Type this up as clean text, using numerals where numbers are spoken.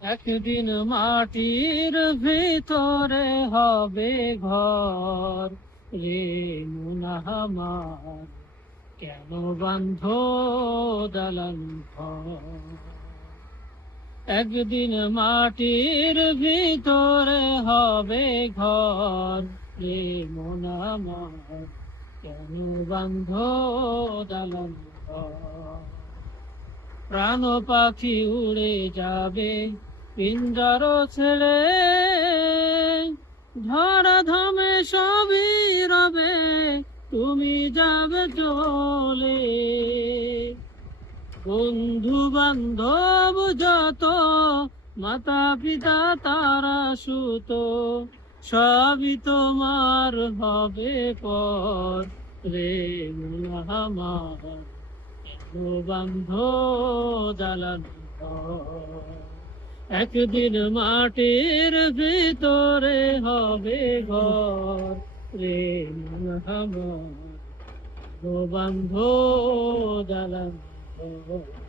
একদিন মাটির ভিতরে হবে ঘর, রে মন আমার কেন বান্ধ দালান ঘর। একদিন মাটির ভিতরে হবে ঘর, রে মন আমার কেন বান্ধ দালান ঘর। প্রাণ পাখি উড়ে যাবে পিঞ্জর ছেড়ে, ধরা ধামে সবই রবে, তুমি যাবে চলে। বন্ধু বান্ধব যত, মাতা পিতা তারা সুত, সবই তোমার হবে পর, রে মন আমার বান্ধ দালান ঘর। একদিন মাটির ভিতরে হবে ঘর, রে মন আমার বান্ধ দালান ঘর।